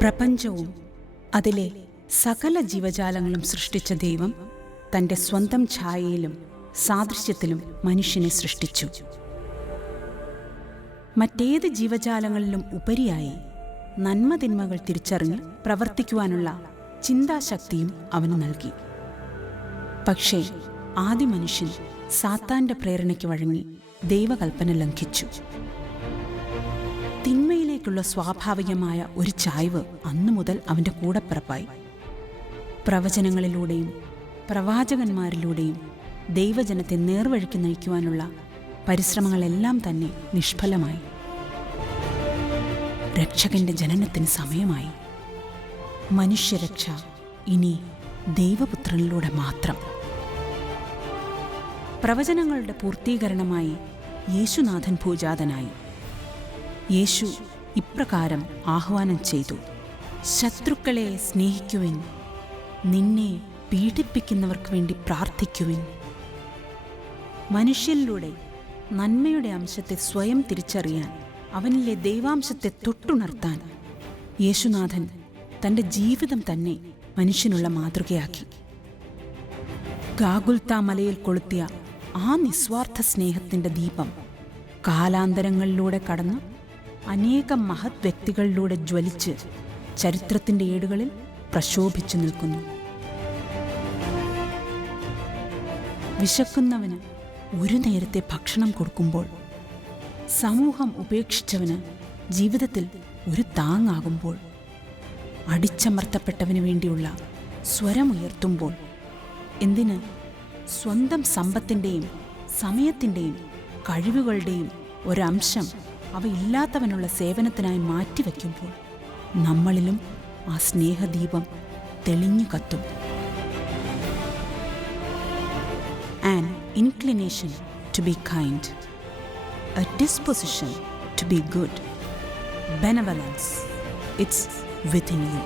പ്രപഞ്ചവും അതിലെ സകല ജീവജാലങ്ങളും സൃഷ്ടിച്ച ദൈവം തൻ്റെ സ്വന്തം ഛായയിലും സാദൃശ്യത്തിലും മനുഷ്യനെ സൃഷ്ടിച്ചു. മറ്റേത് ജീവജാലങ്ങളിലും ഉപരിയായി നന്മതിന്മകൾ തിരിച്ചറിഞ്ഞ് പ്രവർത്തിക്കുവാനുള്ള ചിന്താശക്തിയും അവന് നൽകി. പക്ഷേ ആദ്യ മനുഷ്യൻ സാത്താന്റെ പ്രേരണയ്ക്ക് വഴങ്ങി ദൈവകൽപ്പന ലംഘിച്ചു. തിന്മയിലേക്കുള്ള സ്വാഭാവികമായ ഒരു ചായ്വ് അന്നു മുതൽ അവൻ്റെ കൂടപ്പിറപ്പായി. പ്രവചനങ്ങളിലൂടെയും പ്രവാചകന്മാരിലൂടെയും ദൈവജനത്തെ നേർവഴിക്ക് നയിക്കുവാനുള്ള പരിശ്രമങ്ങളെല്ലാം തന്നെ നിഷ്ഫലമായി. രക്ഷകന്റെ ജനനത്തിന് സമയമായി. മനുഷ്യരക്ഷ ഇനി ദൈവപുത്രനിലൂടെ മാത്രം. പ്രവചനങ്ങളുടെ പൂർത്തീകരണമായി യേശുനാഥൻ ഭൂജാതനായി. യേശു ഇപ്രകാരം ആഹ്വാനം ചെയ്തു: ശത്രുക്കളെ സ്നേഹിക്കുവിൻ, നിന്നെ പീഡിപ്പിക്കുന്നവർക്ക് വേണ്ടി പ്രാർത്ഥിക്കുവിൻ. മനുഷ്യനിലൂടെ നന്മയുടെ അംശത്തെ സ്വയം തിരിച്ചറിയാൻ, അവനിലെ ദൈവാംശത്തെ തൊട്ടുണർത്താൻ യേശുനാഥൻ തൻ്റെ ജീവിതം തന്നെ മനുഷ്യനുള്ള മാതൃകയാക്കി. ഗാഗുൽത്താ മലയിൽ കൊളുത്തിയ ആ നിസ്വാർത്ഥ സ്നേഹത്തിൻ്റെ ദീപം കാലാന്തരങ്ങളിലൂടെ കടന്ന് അനേകം മഹത് വ്യക്തികളിലൂടെ ജ്വലിച്ച് ചരിത്രത്തിൻ്റെ ഏടുകളിൽ പ്രശോഭിച്ചു നിൽക്കുന്നു. വിശക്കുന്നവന് ഒരു നേരത്തെ ഭക്ഷണം കൊടുക്കുമ്പോൾ, സമൂഹം ഉപേക്ഷിച്ചവന് ജീവിതത്തിൽ ഒരു താങ്ങാകുമ്പോൾ, അടിച്ചമർത്തപ്പെട്ടവന് വേണ്ടിയുള്ള സ്വരമുയർത്തുമ്പോൾ, എന്തിന് സ്വന്തം സമ്പത്തിൻ്റെയും സമയത്തിൻ്റെയും കഴിവുകളുടെയും ഒരംശം അവയില്ലാത്തവനുള്ള സേവനത്തിനായി മാറ്റിവെക്കുമ്പോൾ നമ്മളിലും ആ സ്നേഹദീപം തെളിഞ്ഞു കത്തും. An inclination to be kind, a disposition to be good, benevolence, it's within you.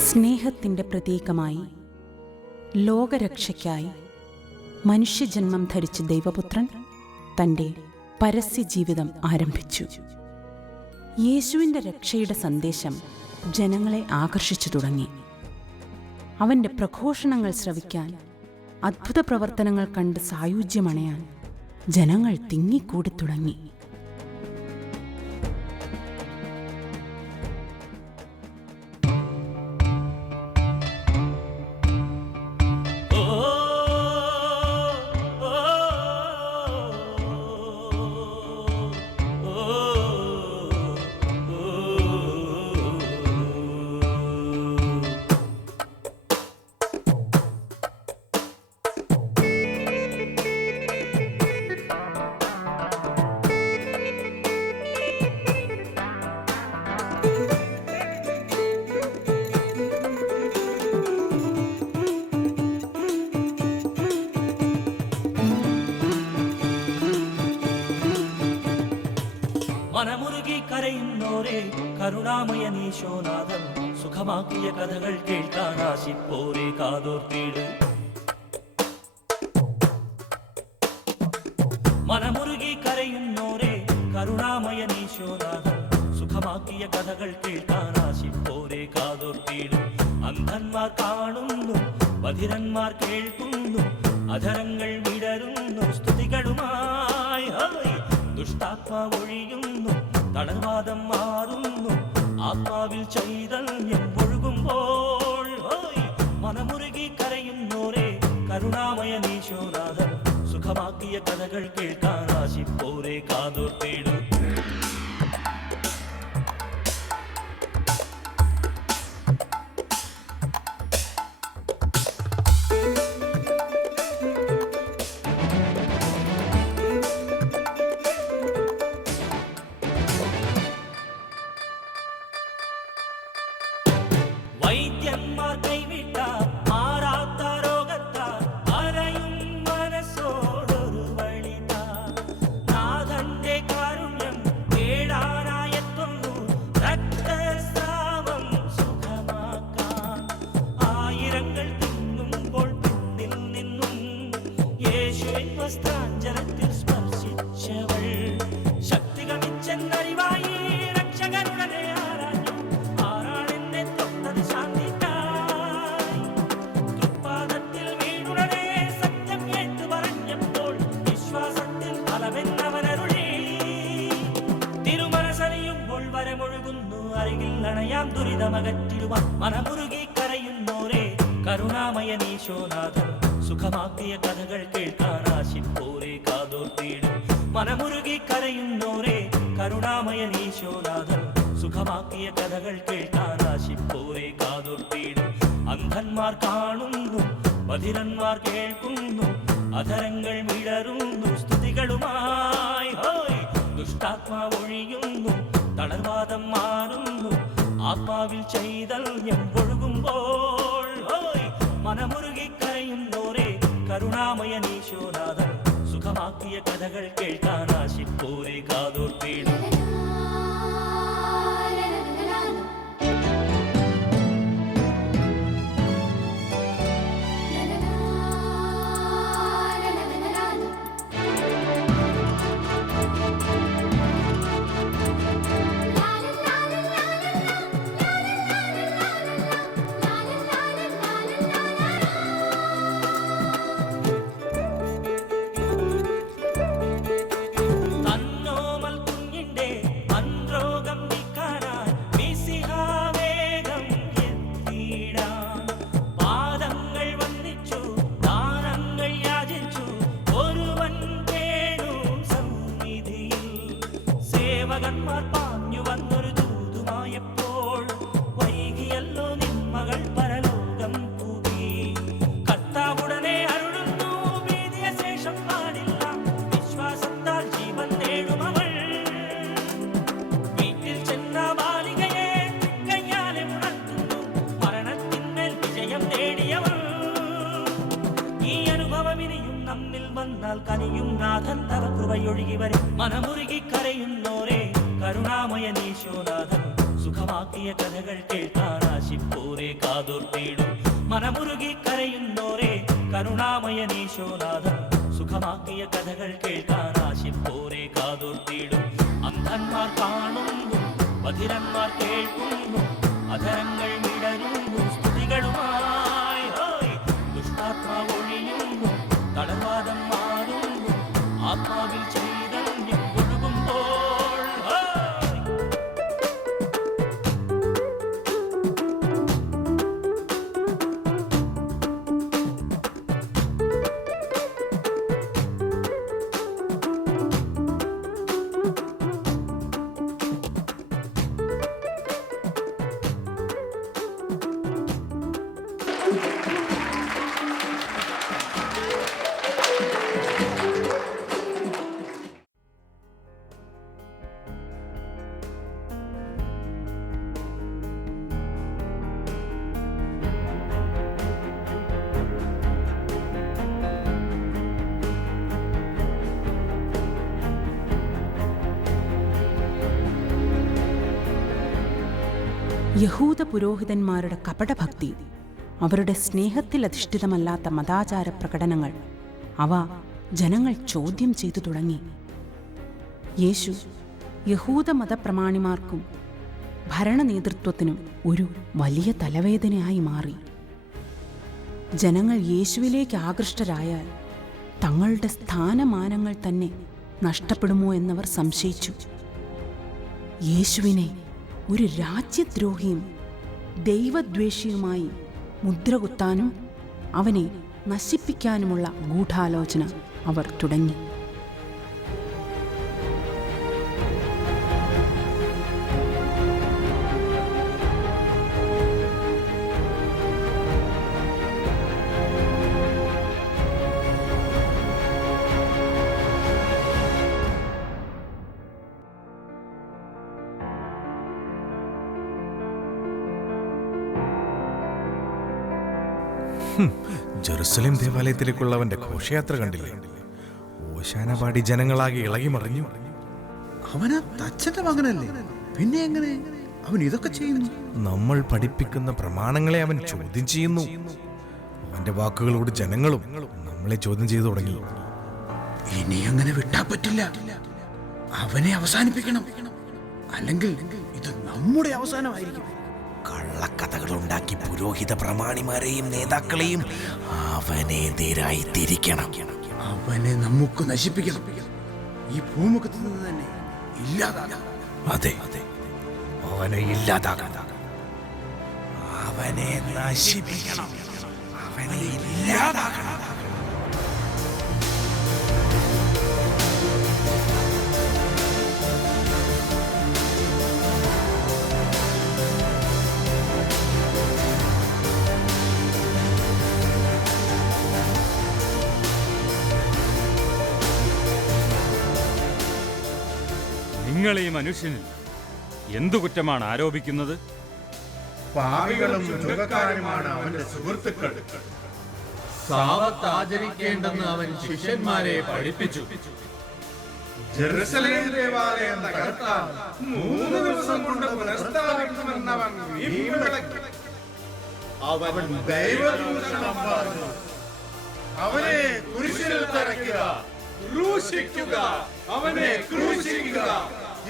സ്നേഹത്തിൻ്റെ പ്രതീകമായി ലോകരക്ഷയ്ക്കായി മനുഷ്യജന്മം ധരിച്ച ദൈവപുത്രൻ തൻ്റെ പരസ്യജീവിതം ആരംഭിച്ചു. യേശുവിൻ്റെ രക്ഷയുടെ സന്ദേശം ജനങ്ങളെ ആകർഷിച്ചു തുടങ്ങി. അവൻ്റെ പ്രഘോഷണങ്ങൾ ശ്രവിക്കാൻ, അദ്ഭുത പ്രവർത്തനങ്ങൾ കണ്ട് സായുജ്യമണയാൻ ജനങ്ങൾ തിങ്ങിക്കൂടി തുടങ്ങി. മനമുരുകി കരയുന്നോരെ കരുണാമയനീശോനാഥൻ സുഖമാക്കിയ കഥകൾ കേൾക്കാൻ ആശിപ്പോരെ കാതോർത്തിട്. മനമുരുകി കരയുന്നോരെ കരുണാമയനീശോനാഥൻ സുഖമാക്കിയ കഥകൾ കേൾക്കാൻ ആശിപ്പോരെ കാതോർത്തിട്. അന്ധന്മാർ കാണുന്നു, ബധിരന്മാർ കേൾക്കുന്നു, അധരങ്ങൾ വിടരുന്നു സ്തുതികളുമായി. ദുഷ്ടാത്മാവൊഴിയുന്നു, തളർവാദം മാറുന്നു, ആത്മാവിൽ ചൈതന്യം ഒഴുകുമ്പോൾ. ഹോയ്! മനമുരുകി കരയുന്നോരെ കരുണാമയ നീശോനാഥൻ സുഖമാക്കിയ കഥകൾ കേൾക്കാൻ ആശിപ്പോരെ കാതോർത്തിടും. വൈദ്യന്മാർ കൈവിട്ട മാറാത്ത രോഗത്താൽ അലയും മനസ്സോടൊരു വഴിതാ. നാഥന്റെ കാരുണ്യം തേടാനായെത്തുന്നു, രക്തസ്രാവം സുഖമാക്കാൻ. ആയിരങ്ങൾ തിന്നുമ്പോൾ പിന്നിൽ നിന്നും യേശുവിൻ വസ്ത്രാഞ്ചലത്തിൽ സ്പർശിച്ചവൾ ശക്തി ഗമിച്ചെന്നറിവായി രക്ഷകനുടനെ ആരാഞ്ഞു. ആരാണെന്നെ തൊട്ടത് ശാന്തിക്കായി. തൃപ്പാദത്തിൽ വീണുടനെ സത്യം കേട്ടു പറഞ്ഞപ്പോൾ വിശ്വാസത്തിൽ ഫലമെന്നവനരുളി. തിരുമനസറിയുമ്പോൾ വരമൊഴുകുന്നു, അരികിൽ അണയാം ദുരിതമകറ്റിടുവാൻ. മനമുരുകി കരയുന്നോരെ കരുണാമയ നീശോനാഥൻ സുഖമാക്കിയ കഥകൾ കേൾക്കാൻ ആശിപ്പോരെ കാതോർത്തിടും. മനമുരുകി കരയുന്നോരെ കരുണാമയ നീശോനാഥൻ സുഖമാക്കിയ കഥകൾ കേൾക്കാൻ ആശിപ്പോരെ കാതോർത്തിടും. അന്ധന്മാർ കാണുന്നു, ബധിരന്മാർ കേൾക്കുന്നു, അധരങ്ങൾ വിടരുന്നു സ്തുതികളുമായി. ഹോയ്! ദുഷ്ടാത്മാവൊഴിയുന്നു, തളർവാദം മാറുന്നു, ആത്മാവിൽ ചൈതന്യം ഒഴുകുമ്പോൾ. ഹോയ്! മനമുരുകി കരയുന്നോരെ കരുണാമയ നീശോനാഥൻ സുഖമാക്കിയ കഥകൾ കേൾക്കാൻ ആശിപ്പോരെ കാതോർത്തിടും. തന്നോമൽ കുഞ്ഞിന്റെ അൻരോഗം നീക്കാനായി മിശിഹാ വേഗം എത്തിയിടാൻ. പാദങ്ങൾ വന്ദിച്ചു, ദാനങ്ങൾ യാചിച്ചു, ഒരുവൻ കേണു സന്നിധിയിൽ. സേവകന്മാർ പാഞ്ഞു വന്നൊരു ദൂതുമായപ്പോൾ വൈകിയല്ലോ നിന്മകൾ പരലോകം കൂകി. കർത്താവുടനെ അരുളുന്നു, ഭീതിയ ശേഷം പാടില്ല, വിശ്വാസത്താൽ ജീവൻ നേടുമവൾ. വീട്ടിൽ ചെന്ന ബാലികയെ തൃക്കയ്യാലെ ഉണർത്തുന്നു, മരണത്തിന്മേൽ വിജയം നേടിയവൾ. ഈ അനുഭവം ഇനിയും നമ്മിൽ വന്നാൽ കനിയും നാഥൻ തവ കൃപയൊഴുകി വരും. മനമുരുകി കരയുന്നോരെ കരുണാമയ നീശോനാഥൻ സുഖമാക്കിയ കഥകൾ കേൾക്കാൻ ആശിപ്പോരെ കാതോർത്തിടും. മനമുരുകി കരയുന്നോരെ കരുണാമയ നീശോനാഥൻ സുഖമാക്കിയ കഥകൾ കേൾക്കാൻ ആശിപ്പോരെ കാതോർത്തിടും. അന്ധന്മാർ കാണുന്നു, ബധിരന്മാർ കേൾക്കുന്നു, അധരങ്ങൾ വിടരുന്നു സ്തുതികളുമായി. ഹോയ്! ദുഷ്ടാത്മാവൊഴിയുന്നു, തളർവാദം മാറുന്നു, ആത്മാവിൽ ചൈതന്യം ഒഴുകുമ്പോൾ. ഹോയ്! യഹൂദ പുരോഹിതന്മാരുടെ കപടഭക്തി, അവരുടെ സ്നേഹത്തിൽ അധിഷ്ഠിതമല്ലാത്ത മതാചാര പ്രകടനങ്ങൾ, അവ ജനങ്ങൾ ചോദ്യം ചെയ്തു തുടങ്ങി. യേശു യഹൂദ മതപ്രമാണിമാർക്കും ഭരണനേതൃത്വത്തിനും ഒരു വലിയ തലവേദനയായി മാറി. ജനങ്ങൾ യേശുവിലേക്ക് ആകൃഷ്ടരായാൽ തങ്ങളുടെ സ്ഥാനമാനങ്ങൾ തന്നെ നഷ്ടപ്പെടുമോ എന്നവർ സംശയിച്ചു. യേശുവിനെ ഒരു രാജ്യദ്രോഹിയും ദൈവദ്വേഷിയുമായി മുദ്രകുത്താനും അവനെ നശിപ്പിക്കാനുമുള്ള ഗൂഢാലോചന അവർ തുടങ്ങി. ജെറുസലേം ദേവാലയത്തിലേക്കുള്ള അവന്റെ ഘോഷയാത്ര കണ്ടില്ലേ? ഓശാനപാടി ജനങ്ങളാകെ ഇളകി മറിഞ്ഞു. അവനാ തച്ചന്റെ മകനല്ലേ, പിന്നെ എങ്ങനെ അവൻ ഇതൊക്കെ ചെയ്യുന്നു? നമ്മൾ പഠിപ്പിക്കുന്ന പ്രമാണങ്ങളെ അവൻ ചോദ്യം ചെയ്യുന്നു. അവന്റെ വാക്കുകളോട് ജനങ്ങളും നമ്മളെ ചോദ്യം ചെയ്തു തുടങ്ങി. ഇനി അങ്ങനെ വിട്ടാ പറ്റില്ല. അവനെ അവസാനിപ്പിക്കണം, അല്ലെങ്കിൽ ഇത് നമ്മുടെ അവസാനമായിരിക്കും. കള്ളക്കഥകളുണ്ടാക്കി പുരോഹിത പ്രമാണിമാരെയും നേതാക്കളെയും അവനെതിരായി തിരിക്കണം. അവനെ നമുക്ക് നശിപ്പിക്കണം. ഈ ഭൂമുഖത്ത് നിന്ന് തന്നെ ഇല്ലാതാക്കാം. അതെ, അവനെ ഇല്ലാതാക്കണം. അവനെ നശിപ്പിക്കണം. അവനെ ഇല്ലാതാക്കണം. നിങ്ങൾ ഈ മനുഷ്യനിൽ എന്തു കുറ്റമാണ് ആരോപിക്കുന്നത്? പാപികളും ചുങ്കക്കാരുമാണ് അവന്റെ സുഹൃത്തുക്കൾ. സാബത്ത് ആചരിക്കേണ്ടെന്ന് അവൻ ശിഷ്യന്മാരെ പഠിപ്പിച്ചു. ജെറുസലേം ദേവാലയം തകർത്താൽ 3 ദിവസം കൊണ്ട് പുനഃസ്ഥാപിക്കുമെന്നവൻ വീമ്പുവിളക്കി. അവൻ ദൈവദൂഷണം പറഞ്ഞു. അവനെ കുരിശിൽ തറയ്ക്കുക, ക്രൂശിക്കുക, അവനെ ക്രൂശിക്കുക,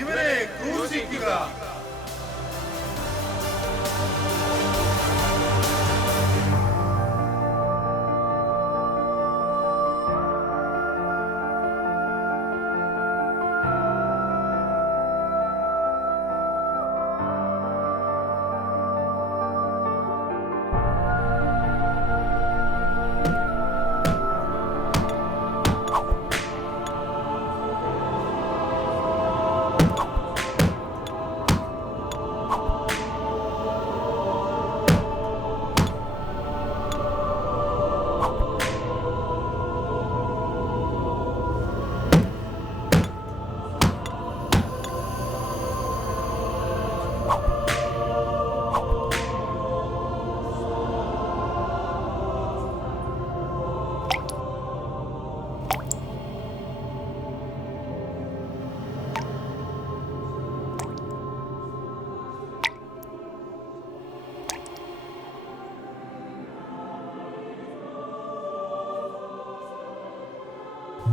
ഇവനെ ക്രൂശിക്കുക.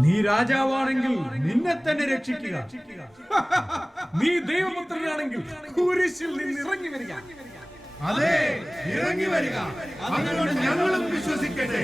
നീ രാജാവാണെങ്കിൽ നിന്നെ തന്നെ രക്ഷിക്കുക. നീ ദൈവപുത്രനാണെങ്കിൽ കുരിശിൽ നിന്ന് ഇറങ്ങി വരിക. അതെ, ഇറങ്ങി വരിക. അതുകൊണ്ട് ഞങ്ങളും വിശ്വസിക്കട്ടെ.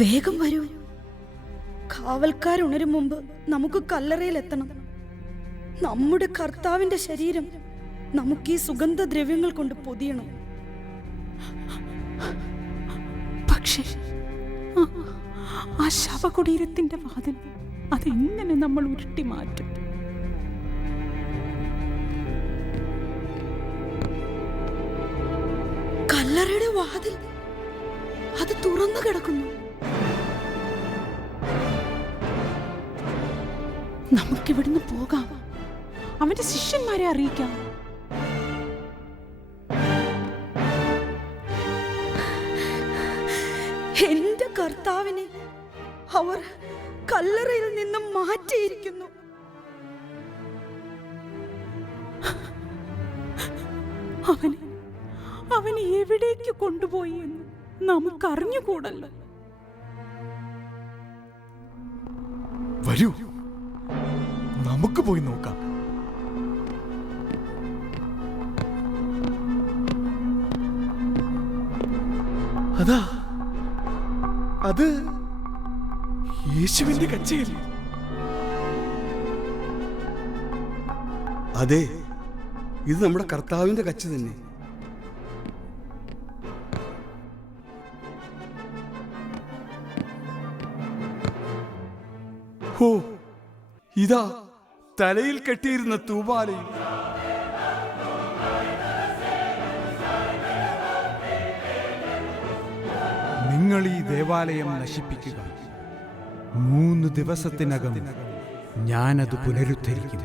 വേഗം വരൂ, കാവൽക്കാരുണരും മുമ്പ് നമുക്ക് കല്ലറയിലെത്തണം. നമ്മുടെ കർത്താവിന്റെ ശരീരം നമുക്ക് ഈ സുഗന്ധദ്രവ്യങ്ങൾ കൊണ്ട് പൊതിയണം. പക്ഷേ ആ ശവകുടീരത്തിന്റെ വാതിൽ അതെങ്ങനെ നമ്മൾ ഉരുട്ടി മാറ്റും? കല്ലറയുടെ വാതിൽ അത് തുറന്നു കിടക്കുന്നു. നമുക്കിവിടുന്ന് പോകാം, അവന്റെ ശിഷ്യന്മാരെ അറിയിക്കാം. എന്റെ കർത്താവിനെ അവർ കല്ലറയിൽ നിന്നും മാറ്റിയിരിക്കുന്നു. അവനെ എവിടേക്ക് കൊണ്ടുപോയി എന്ന് നമുക്കറിഞ്ഞുകൂടല്ലോ. വരൂ, നമുക്ക് പോയി നോക്കാം. അതാ, അത് യേശുവിന്റെ കച്ചയിൽ. അതെ, ഇത് നമ്മുടെ കർത്താവിന്റെ കച്ച തന്നെ. ഹോ, ഇതാ തലയിൽ കെട്ടിയിരുന്ന തൂവാലയും. നിങ്ങൾ ഈ ദേവാലയം നശിപ്പിക്കുക. 3 ദിവസത്തിനകം ഞാനത് പുനരുദ്ധരിക്കും.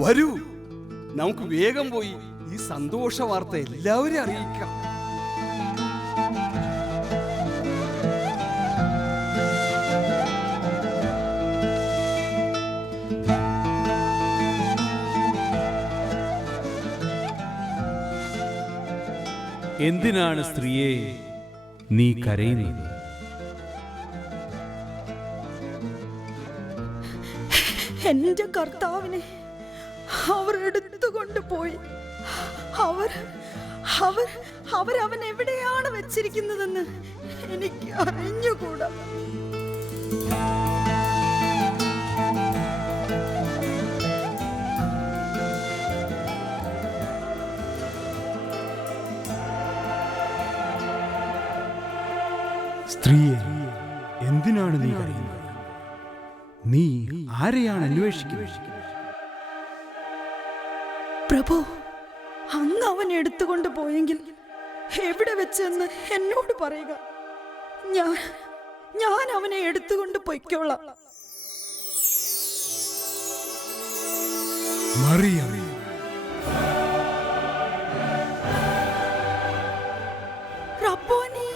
വരൂ, നമുക്ക് വേഗം പോയി ഈ സന്തോഷ വാർത്ത എല്ലാവരെയും അറിയിക്കാം. എന്തിനാണ് സ്ത്രീയെ നീ കരയുന്നത്? എന്റെ കർത്താവിനെ അവർ എടുത്തുകൊണ്ടുപോയി. അവൻ എവിടെയാണ് വെച്ചിരിക്കുന്നതെന്ന് എനിക്ക് അറിഞ്ഞുകൂടാ. സ്ത്രീയെ, എന്തിനാണ് നീ കരയുന്നത്? നീ ആരെയാണ് അന്വേഷിക്കുന്നത്? പ്രഭു, അങ്ങ് അവൻ എടുത്തുകൊണ്ട് പോയെങ്കിൽ എവിടെ വെച്ചെന്ന് എന്നോട് പറയുക. ഞാൻ അവനെ എടുത്തുകൊണ്ട് പൊയ്ക്കോളാം. മറിയം, റബ്ബോനി,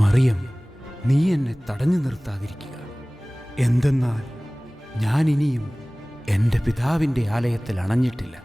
മറിയം, നീ എന്നെ തടഞ്ഞു നിർത്താതിരിക്കുക. എന്തെന്നാൽ ഞാൻ ഇനിയും എൻ്റെ പിതാവിൻ്റെ ആലയത്തിൽ അണഞ്ഞിട്ടില്ല.